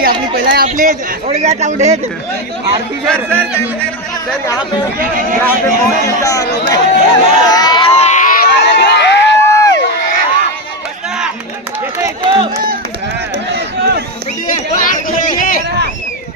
आपली पहिला आपले थोडे टाउन आहेत आरती सर सर यहाँ पे यहाँ पे बहुत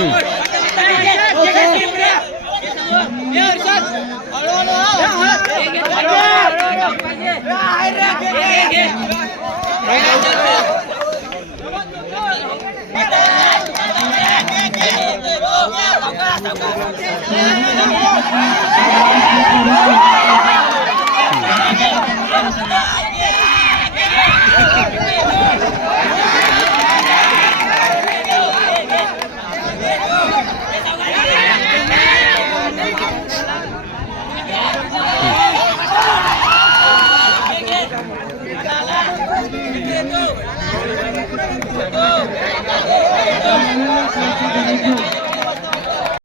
Good. Thank you.